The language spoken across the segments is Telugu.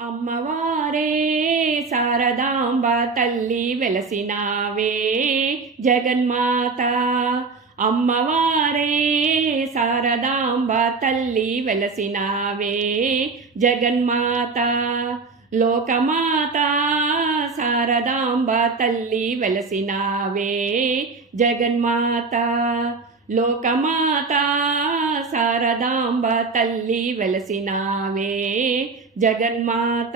అమ్మవారే శారదాంబ తల్లి వెలసినావే జగన్మాత. అమ్మవారే శారదాంబ తల్లి వెలసినావే జగన్మాత. లోకమాత శారదాంబ తల్లి వెలసినావే జగన్మాత. లోకమాత శారదాంబ తల్లి వెలసినావే జగన్మాత.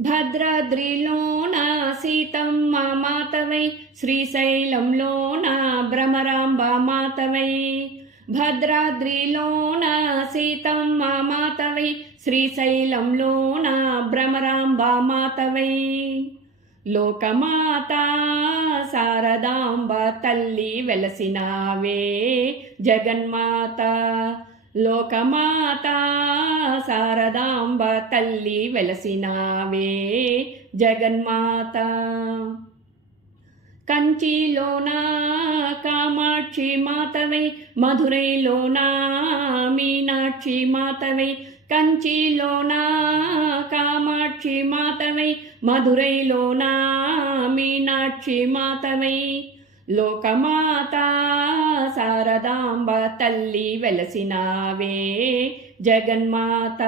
భద్రాద్రిలోన సీతమ్మ మాతవై, శ్రీశైలంలోన భ్రమరాంబ మాతవై. భద్రాద్రిలోన సీతమ్మ మాతవై, శ్రీశైలంలోన భ్రమరాంబ మాతవై. లోకమాత శారదాంబ తల్లి వెలసినావే జగన్మాత. లోకమాత శారదాంబ తల్లి వెలసినావే జగన్మాత. కంచిలోన కామాక్షి మాతవై, మధురైలోన మీనాక్షి మాతవై. కంచిలోన కామాక్షి మాతవై, మధురైలోన మీనాక్షి మాతవై. లోకమాత శారదాంబ తల్లి వెలసినావే జగన్మాత.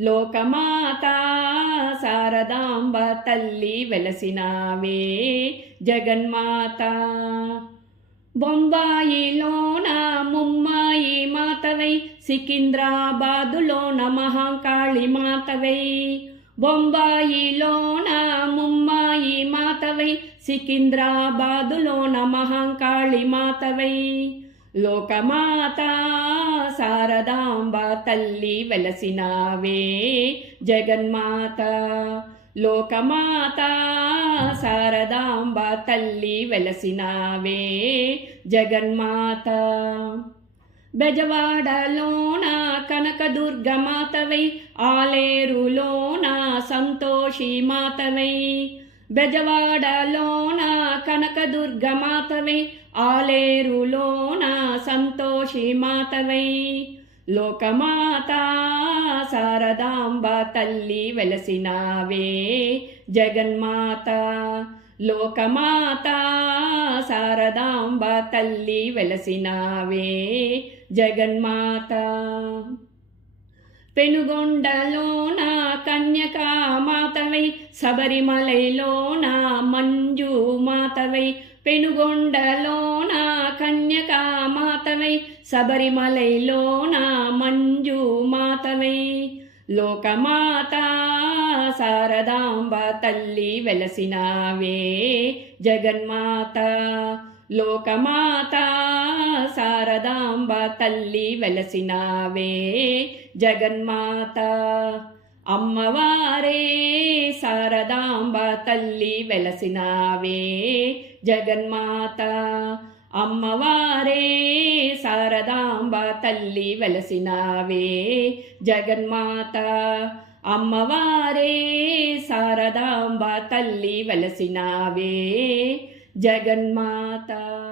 లోకమాత శారదాంబ తల్లి వెలసినావే జగన్మాత. బొంబాయిలోన ముమ్మాయి మాతవై, సికింద్రాబాదులోన మహాకాళి మాతవై. బొంబాయిలోన ముమ్మాయి మాతవై, సికింద్రాబాదులోన మహాకాళి మాతవై. లోకమాత శారదాంబ తల్లి వెలసినావే జగన్మాత. లోకమాత శారదాంబ తల్లి వెలసినావే జగన్మాత. బెజవాడలోన కనకదుర్గ మాతవై, ఆలేరులోన సంతోషి మాతవై. బెజవాడలోన కనకదుర్గ మాతవై, ఆలేరులోన సంతోషి మాతవై. లోకమాత శారదాంబ తల్లి వెలసినావే జగన్మాత. లోకమాత శారదాంబ తల్లి వెలసినావే జగన్మాత. పెనుగొండలోన కన్యకా మాతవై, శబరిమలైలోన మంజు మాతవై. పెనుగొండలోన కన్యకా మాతవై, శబరిమలైలోన మంజు మాతవై. లోకమాత శారదాంబ తల్లి వెలసినావే జగన్మాత. లోకమాత శారదాంబ తల్లి వెలసినావే జగన్మాత. అమ్మవారే శారదాంబ తల్లి వెలసినావే జగన్మాత. అమ్మవారే శారదాంబ తల్లి వెలసినావే జగన్మాత. అమ్మవారే శారదాంబ తల్లి వెలసినావే జగన్మాత.